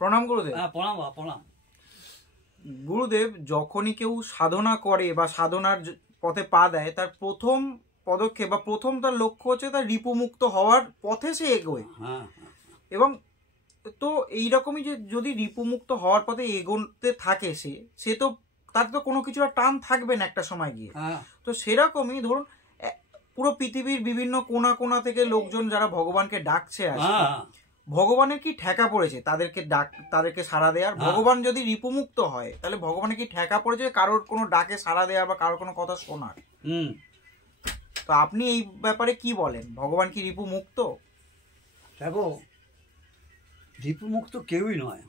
প্রণাম গুরুদেব। প্রণাম প্রণাম। গুরুদেব, যখনই কেউ সাধনা করে বা সাধনার পথে পা দেয়, তার প্রথম পদক্ষেপ বা প্রথম তার লক্ষ্য হচ্ছে তার রিপুমুক্ত হওয়ার পথে সে এগোয়। এবং তো এইরকমই যে যদি রিপুমুক্ত হওয়ার পথে এগোতে থাকে সে তো তার তো কোনো কিছু আর টান থাকবে না একটা সময় গিয়ে। তো সেরকমই ধরুন পুরো পৃথিবীর বিভিন্ন কোনা কোনা থেকে লোকজন যারা ভগবানকে ডাকছে আজকে, ভগবানের কি ঠেকা পড়েছে তাদেরকে সাড়া দেওয়ার? ভগবান যদি রিপুমুক্ত হয় তাহলে ভগবানের কি ঠেকা পড়েছে কারোর কোনো ডাকে সাড়া দেওয়া বা কারোর কোনো কথা শোনার? তো আপনি এই ব্যাপারে কি বলেন? ভগবান কি রিপুমুক্ত? দেখো, রিপুমুক্ত কেউই নয়।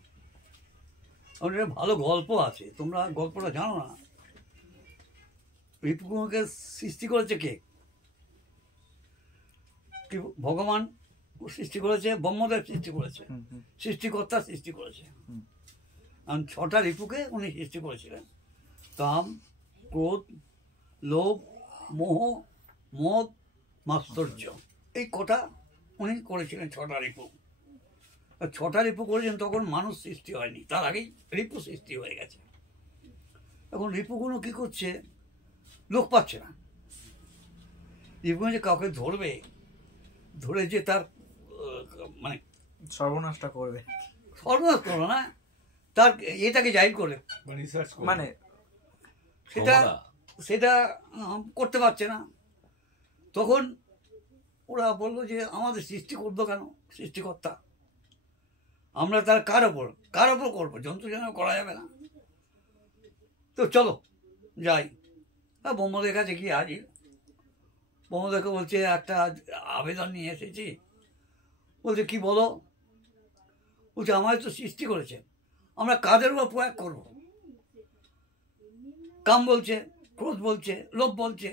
ওটা ভালো গল্প আছে, তোমরা গল্পটা জানো না? রিপুকে সৃষ্টি করেছে কে? ভগবান সৃষ্টি করেছে, ব্রহ্মদেব সৃষ্টি করেছে, সৃষ্টিকর্তা সৃষ্টি করেছে। কারণ 6টা রিপুকে উনি সৃষ্টি করেছিলেন: কাম, ক্রোধ, লোভ, মোহ, মদ, মাৎসর্য। এই কটা উনি করেছিলেন 6টা রিপু। 6টা রিপু করেছেন, তখন মানুষ সৃষ্টি হয়নি, তার আগেই রিপু সৃষ্টি হয়ে গেছে। এখন রিপুগুলো কি করছে? লোক পাচ্ছে না। রিপু যে কাউকে ধরে যে তার মানে সর্বনাশটা করবে, সর্বনাশ করো না, তার এটাকে জাহির করে মানে সেটা করতে পারছে না। তখন ওরা বললো যে আমাদের সৃষ্টি করবো কেন? সৃষ্টিকর্তা আমরা, তার কার ওপর করবো? জন্তু যেন করা যাবে না। তো চলো যাই। ব্রহ্মদের কাছে গিয়ে হাজির। ব্রহ্মদেবকে বলছে, একটা আবেদন নিয়ে এসেছি। বলছে, কি বলো? বলছে, আমাদের তো সৃষ্টি করেছে, আমরা কাদের উপর প্রয়োগ করবো? কাম বলছে, ক্রোধ বলছে, লোভ বলছে,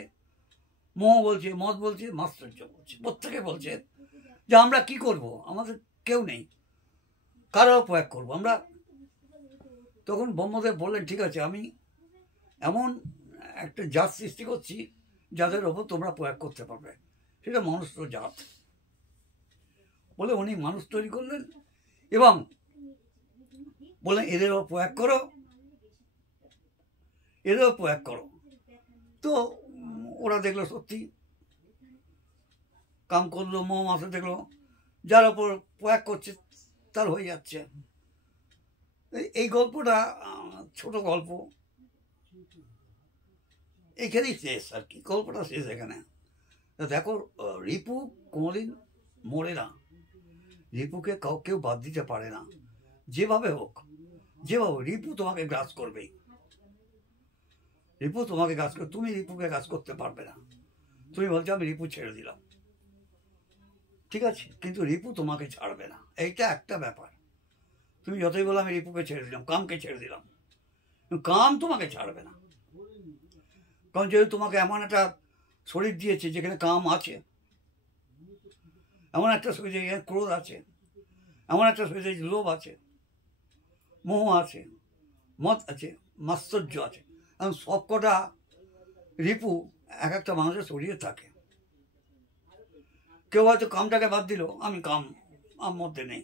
মোহ বলছে, মদ বলছে, মাৎসর্য বলছে। প্রত্যেকে বলছে যে আমরা কি করব, আমাদের কেউ নেই, কারো প্রয়োগ করবো আমরা। তখন ব্রহ্মদেব বললেন, ঠিক আছে, আমি এমন একটা জাত সৃষ্টি করছি যাদের ওপর তোমরা প্রয়োগ করতে পারবে, সেটা মনুষ্য জাত। বলে উনি মানুষ তৈরি করলেন এবং বললেন, এদের ওপর প্রয়োগ করো, এদেরও প্রয়োগ করো। তো ওরা দেখলো সত্যি কাম করলো, মোহ মাথা দেখলো, যার ওপর প্রয়োগ করছে তার হয়ে যাচ্ছে। এই গল্পটা ছোট গল্প, এইখানেই শেষ আর কি, গল্পটা শেষ এখানে। দেখো, রিপু কোনোদিন মরে না, রিপুকে কেউ বাদ দিতে পারে না। যেভাবে হোক রিপু তোমাকে গ্রাস করবেই। রিপু তোমাকে গ্রাস করবে, তুমি রিপুকে গ্রাস করতে পারবে না। তুমি বলছো আমি রিপু ছেড়ে দিলাম, ঠিক আছে, কিন্তু রিপু তোমাকে ছাড়বে না, এইটা একটা ব্যাপার। তুমি যতই বলো আমি রিপুকে ছেড়ে দিলাম, কামকে ছেড়ে দিলাম, কাম তোমাকে ছাড়বে না। কারণ যেহেতু তোমাকে এমন একটা শরীর দিয়েছে যেখানে কাম আছে, এমন একটা শরীর যেখানে ক্রোধ আছে, এমন একটা শরীর লোভ আছে, মোহ আছে, মদ আছে, মাৎসর্য আছে। এবং সবকটা রিপু এক একটা মানুষের শরীরে থাকে। কেউ হয়তো কামটাকে বাদ দিল, আমি কাম আমার মধ্যে নেই,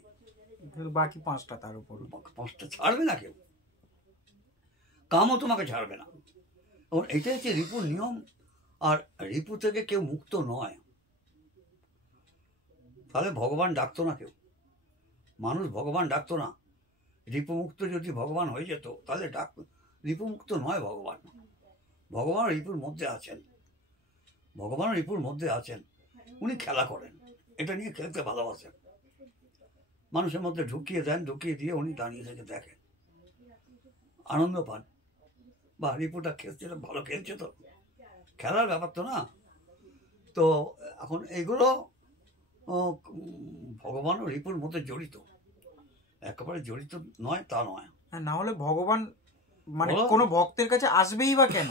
বাকি 5টা তার উপর 5টা ছাড়বে না কেউ, কামও তোমাকে ছাড়বে না। এবং এটা হচ্ছে রিপুর নিয়ম। আর রিপু থেকে কেউ মুক্ত নয়। তাহলে ভগবান ডাকতো না কেউ, মানুষ ভগবান ডাকতো না। রিপুমুক্ত যদি ভগবান হয়ে যেত তাহলে রিপুমুক্ত নয় ভগবান। ভগবান রিপুর মধ্যে আছেন, ভগবান রিপুর মধ্যে আছেন। উনি খেলা করেন, এটা নিয়ে খেলতে ভালোবাসেন। মানুষের মধ্যে ঢুকিয়ে দেন, ঢুকিয়ে দিয়ে উনি দাঁড়িয়ে থেকে দেখেন, আনন্দ পান। বা রিপুটা খেলছে, ভালো খেলছে, তো খেলার ব্যাপার তো না। তো এখন এইগুলো ভগবান ও রিপুর মধ্যে জড়িত, একেবারে জড়িত নয় তা নয়। না হলে ভগবান মানে কোনো ভক্তের কাছে আসবেই বা কেন?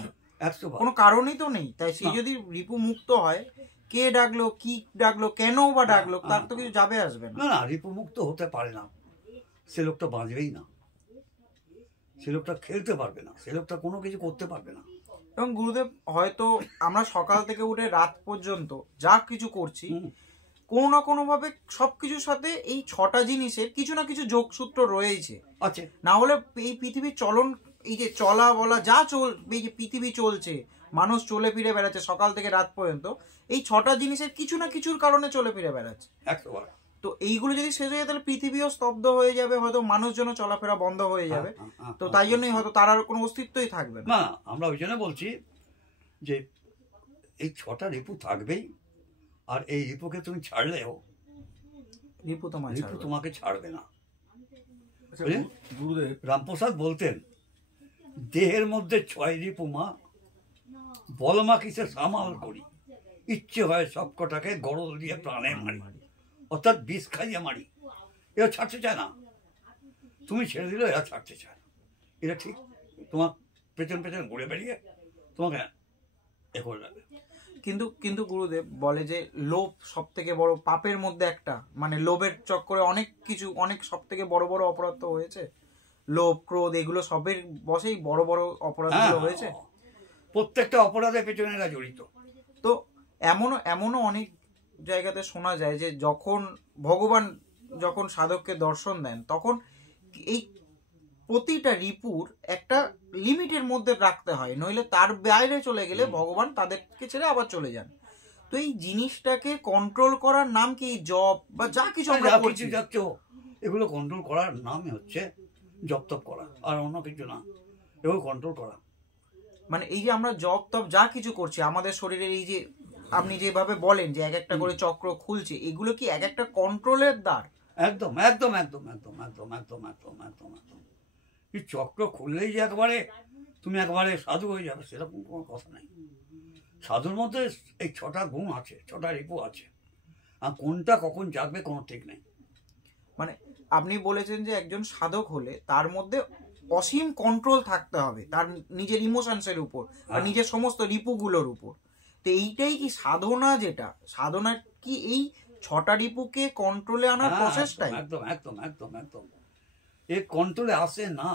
কোনো কারণই তো নেই। তাই সে যদি রিপু মুক্ত হয়, কে ডাকলো, কি ডাকলো, কেন বা ডাকলো, তার তো কিছু যাবে আসবে না। না, রিপু মুক্ত হতে পারে না, সে লোকটা বাঁচবেই না, সে লোকটা খেলতে পারবে না, সে লোকটা কোনো কিছু করতে পারবে না। এবং গুরুদেব হয়তো আমরা সকাল থেকে উঠে রাত পর্যন্ত যা কিছু করছি কোনো না কোনো ভাবে সবকিছুর সাথে এই 6টা জিনিসের কিছু না কিছু যোগসূত্র রয়েছে আছে, না হলে এই পৃথিবীর চলন, এই যে চলা বলা যা এই যে পৃথিবী চলছে, মানুষ চলে ফিরে বেড়াচ্ছে সকাল থেকে রাত পর্যন্ত, এই 6টা জিনিসের কিছু না কিছুর কারণে চলে ফিরে বেড়াচ্ছে। তো এইগুলো যদি শেষ হয়ে যায় তাহলে পৃথিবীও স্তব্ধ হয়ে যাবে, হয়তো মানুষজনও চলাফেরা বন্ধ হয়ে যাবে। তো তাই জন্যই হয়তো তার আর কোনো অস্তিত্বই থাকবে না। আমরা ওই জন্য বলছি যে এই 6টা রিপু থাকবেই, আর এই রিপুকে তুমি ছাড়লেও রিপু তোমাকে ছাড়বে না। গুরুদেব রামপ্রসাদ বলতেন, দেহের মধ্যে 6 রিপু মা, বলমা কিসে সামাল করি, ইচ্ছে হয় সবকটাকে গরল দিয়ে প্রাণে মারি, অর্থাৎ বিষ খাইয়ে মারি। এরা ছাড়তে চায় না, তুমি ছেড়ে দিলে এরা ছাড়তে চায় না। এটা ঠিক তোমার পেছন পেছন ঘুরে বেরিয়ে তোমাকে এ করে যাবে। কিন্তু কিন্তু গুরুদেব বলে যে লোভ সব থেকে বড় পাপের মধ্যে একটা, মানে লোভের চক্করে অনেক কিছু, অনেক সব থেকে বড় বড় অপরাধ তো হয়েছে, লোভ ক্রোধ এগুলো সবের বসেই বড় বড় অপরাধগুলো হয়েছে। প্রত্যেকটা অপরাধের পেছনে এরা জড়িত। তো এমনও অনেক জায়গাতে শোনা যায় যে যখন ভগবান যখন সাধককে দর্শন দেন তখন এই প্রতিটা রিপুর একটা লিমিটের মধ্যে রাখতে হয়, নইলে তার বাইরে চলে গেলে ভগবান তাদেরকে ছেড়ে আবার চলে যান। তো এই জিনিসটাকে কন্ট্রোল করার নাম কি জপ বা যা কিছু আমরা করছি এগুলো কন্ট্রোল করার নামই হচ্ছে জপ তপ করা, আর অন্য কিছু না। এগুলো কন্ট্রোল করা মানে এই যে আমরা জপ তপ যা কিছু করছি আমাদের শরীরের, এই যে আপনি যেভাবে বলেন যে এক একটা করে চক্র খুলছে, এগুলো কি এক একটা কন্ট্রোলের দ্বার? একদম একদম একদম একদম একদম একদম একদম একদম একদম। এই চক্র খুললেই যে একবারে তুমি একবারে সাধু হয়ে যাবে সেরকম কোনো কথা নেই। সাধুর মধ্যে এই 6টা গুণ আছে, 6টা রিপু আছে, আর কোনটা কখন জাগবে কোনো ঠিক নেই। মানে আপনি বলেছেন যে একজন সাধক হলে তার মধ্যে অসীম কন্ট্রোল থাকতে হবে তার নিজের ইমোশনসের উপর আর নিজের সমস্ত রিপুগুলোর উপর। তো এইটাই কি সাধনা? যেটা সাধনা কি এই 6টা রিপুকে কন্ট্রোলে আনার প্রসেসটাই? একদম একদম একদম একদম। এ কন্ট্রোলে আসে না,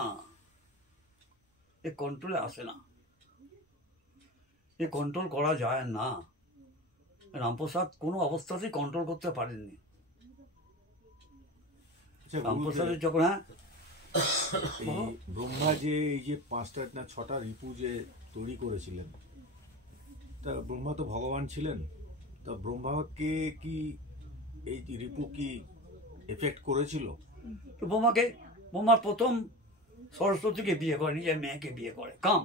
এ কন্ট্রোলে আসে না, এ কন্ট্রোল করা যায় না। রামপ্রসাদ কোনো অবস্থাতেই কন্ট্রোল করতে পারেননি। রামপ্রসাদের যখন ব্রহ্মা যে এই যে 5টা না 6টা রিপু যে তৈরি করেছিলেন, তা ব্রহ্মা তো ভগবান ছিলেন, তা ব্রহ্মাকে কি এই রিপু কি এফেক্ট করেছিল? তো ব্রহ্মার প্রথম সরস্বতীকে বিয়ে করে, নিজের মেয়েকে বিয়ে করে, কাম,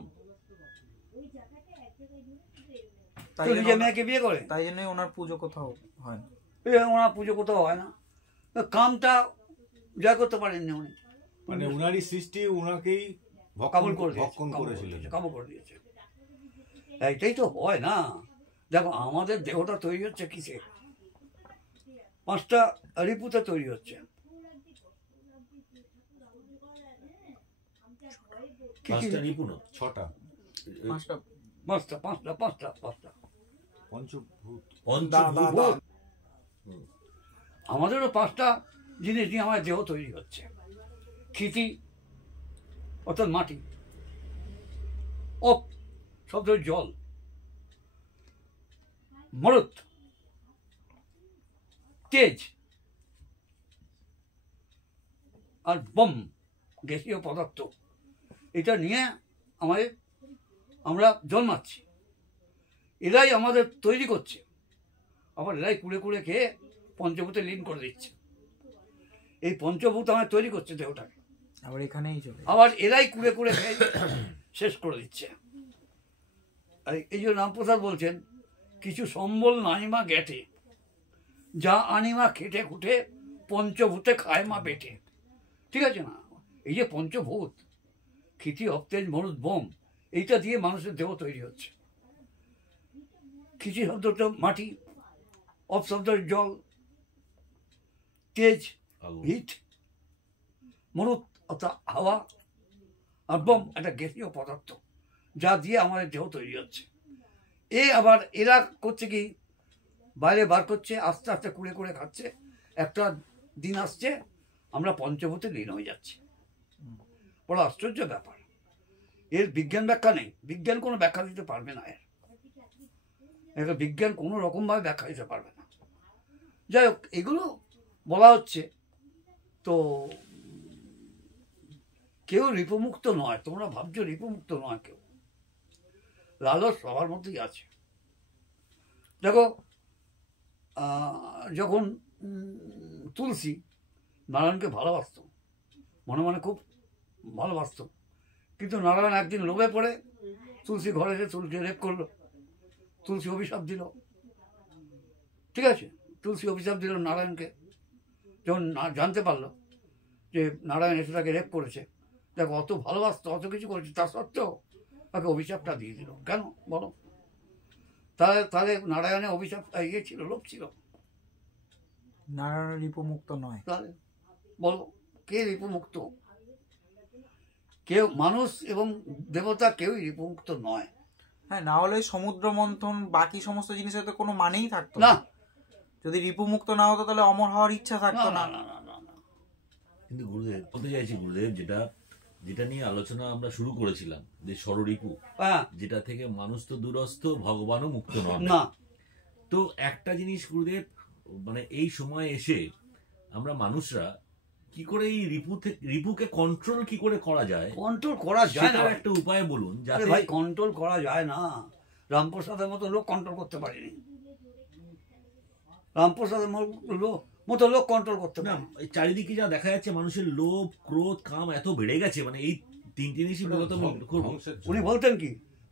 নিজের মেয়েকে বিয়ে করে, তাই জন্য ওনার পুজো কোথাও হয় না, ওনার পুজো কোথাও হয় না। কামটা জয় করতে পারেননি উনি, মানে উনারই সৃষ্টি উনাকেই ভক্ষণ করেছিলেন, কাবু করে দিয়েছে। এইটাই তো হয় না। দেখো আমাদের দেহটা তৈরি হচ্ছে কিসে? 5টা রিপুতে তৈরি হচ্ছে। আমাদেরও 5টা জিনিস নিয়ে আমাদের দেহ তৈরি হচ্ছে। ক্ষিতি অর্থাৎ মাটি, অপ শব্দ জল, মরুত তেজ, আর বম গ্যাসীয় পদার্থ। এটা নিয়ে আমরা জন্মাচ্ছি, এরাই আমাদের তৈরি করছে, আবার এরাই কুড়ে কুড়ে খেয়ে পঞ্চভূতে লীন করে দিচ্ছে। এই পঞ্চভূত আমাদের তৈরি করছে দেহটাকে, আবার এখানেই চলে, আবার এরাই কুড়ে কুড়ে খেয়ে শেষ করে দিচ্ছে। আর এই যে রামপ্রসাদ বলছেন, কিছু সম্বল নাইমা গেটে, যা আনিমা খেটে খুঁটে পঞ্চভূতে খায় মা বেটে। ঠিক আছে না? এই যে পঞ্চভূত, ক্ষিতি অপ্তেজ মরুদ বোম, এইটা দিয়ে মানুষের দেহ তৈরি হচ্ছে। ক্ষিতি শব্দটা মাটি, অপ শব্দের জল, তেজ হিট, মরুদ অর্থাৎ হাওয়া, আর বোম একটা গ্যাসীয় পদার্থ যা দিয়ে আমাদের দেহ তৈরি হচ্ছে। আবার এরা করছে কি, বাইরে বার করছে, আস্তে আস্তে কুড়ে কুড়ে খাচ্ছে। একটা দিন আসছে আমরা পঞ্চভূতে লীন হয়ে যাচ্ছি। বড় আশ্চর্য ব্যাপার। এর বিজ্ঞান ব্যাখ্যা নেই, বিজ্ঞান কোনো ব্যাখ্যা দিতে পারবে না। এর বিজ্ঞান কোনো রকমভাবে ব্যাখ্যা দিতে পারবে না। যাই হোক, এগুলো বলা হচ্ছে। তো কেউ রিপুমুক্ত নয়, তোমরা ভাবছো রিপুমুক্ত নয় কেউ, লালস সবার মধ্যেই আছে। দেখো, যখন তুলসী নারায়ণকে ভালোবাসত, মনে মনে খুব ভালোবাসত, কিন্তু নারায়ণ একদিন লোভে পড়ে তুলসী ঘরে এসে তুলসী রেপ করলো, তুলসী অভিশাপ দিল। ঠিক আছে, তুলসী অভিশাপ দিল নারায়ণকে। যখন জানতে পারলো যে নারায়ণ এসে তাকে রেপ করেছে, দেখো অত ভালোবাসতো, অত কিছু করেছে, তা সত্ত্বেও তাকে অভিশাপটা দিয়ে দিল। কেন বলো? তাহলে নারায়ণের অভিশাপ ইয়ে ছিল, লোভ ছিল। নারায়ণ রিপুমুক্ত নয়। তাহলে বলো কে রিপুমুক্ত? কেউ, মানুষ এবং দেবতা কেউই রিপুমুক্ত নয়। হ্যাঁ, না হলে সমুদ্র মন্থন বাকি সমস্ত জিনিসের তো কোনো মানেই থাকতো না। যদি রিপুমুক্ত না হতো তাহলে অমর হওয়ার ইচ্ছা থাকতো না। কিন্তু গুরুদেব বলতে চাইছি, গুরুদেব যেটা নিয়ে আলোচনা আমরা শুরু করেছিলাম, যে ষড়রিপু, যেটা থেকে মানুষ তো দূরস্থ, ভগবানও মুক্ত নন না। তো একটা জিনিস গুরুদেব, মানে এই সময় এসে আমরা মানুষরা কি করে এই রিপুকে কন্ট্রোল কি করে করা যায়? কন্ট্রোল করা যায় না, একটা উপায় বলুন। যাতে ভাই কন্ট্রোল করা যায় না। রামপ্রসাদের মতো লোক কন্ট্রোল করতে পারেনি, রামপ্রসাদের মতো লোক কন্ট্রোল করতে পারে না। চারিদিকে যা দেখা যাচ্ছে, মানুষের লোভ, ক্রোধ, কাম এত বেড়ে গেছে, মানে এই তিনটে জিনিসই মূলত করবো। উনি বলতেন কি,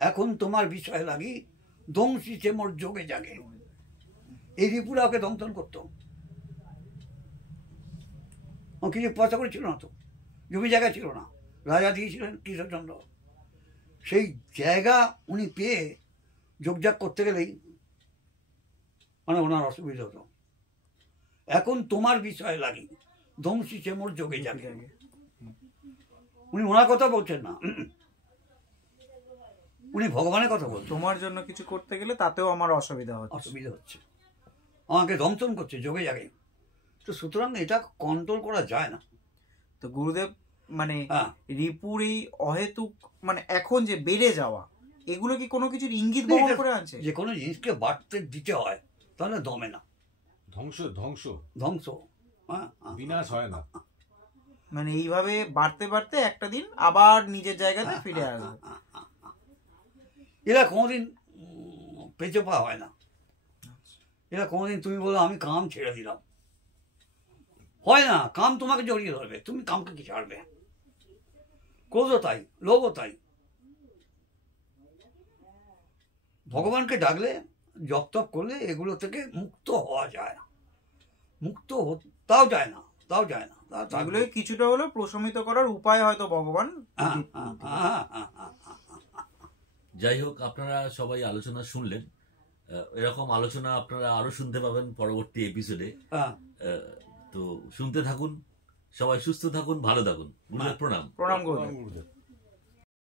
এখন তোমার বিষয় লাগি দংশিছে মোর যোগে জাগে। এই রিপুরা ওকে দংশন করতো। কিছু পয়সা করে ছিল না, তো জমি জায়গা ছিল না, রাজা দিয়েছিলেন কৃষ্ণচন্দ্র। সেই জায়গা উনি পেয়ে যোগজাগ করতে গেলেই মানে ওনার অসুবিধা হতো। এখন তোমার বিষয় লাগি ধ্বংসিছে মোর যোগে জাগে। উনি ওনার কথা বলছেন না, উনি ভগবানের কথা বলছেন। তোমার জন্য কিছু করতে গেলে তাতেও আমার অসুবিধা হচ্ছে, আমাকে দংশন করছে যোগে জাগে। তো সুতরাং এটা কন্ট্রোল করা যায় না। তো গুরুদেব, মানে রিপুর এই অহেতুক, মানে এখন যে বেড়ে যাওয়া, এগুলো কি কোনো কিছুর ইঙ্গিত বহন করে আনছে? যে কোনো জিনিসকে বাড়তে দিতে হয়, তাহলে দমে না, ধ্বংস, বিনাশ হয় না। মানে এইভাবে বাড়তে বাড়তে একটা দিন আবার নিজের জায়গাতে ফিরে আসবে। এরা কোনোদিন পেঁচে পা হয় না। এরা কোনোদিন তুমি বলো আমি কাম ছেড়ে দিলাম, হয় না। কাম তোমাকে জড়িয়ে ধরবে, তুমি কামকে কি ছাড়বে? ক্রোধও তাই, লোভও তাই। ভগবানকে ডাকলে, জপ তপ করলে এগুলো থেকে মুক্ত হওয়া যায় না, তাও যায় না। এগুলো কিছুটা হলেও প্রশমিত করার উপায় হয়তো ভগবান। যাই হোক, আপনারা সবাই আলোচনা শুনলেন। এরকম আলোচনা আপনারা আরো শুনতে পাবেন পরবর্তী এপিসোডে। তো শুনতে থাকুন, সবাই সুস্থ থাকুন, ভালো থাকুন। গুরুদেব প্রণাম। প্রণাম গুরুদেব।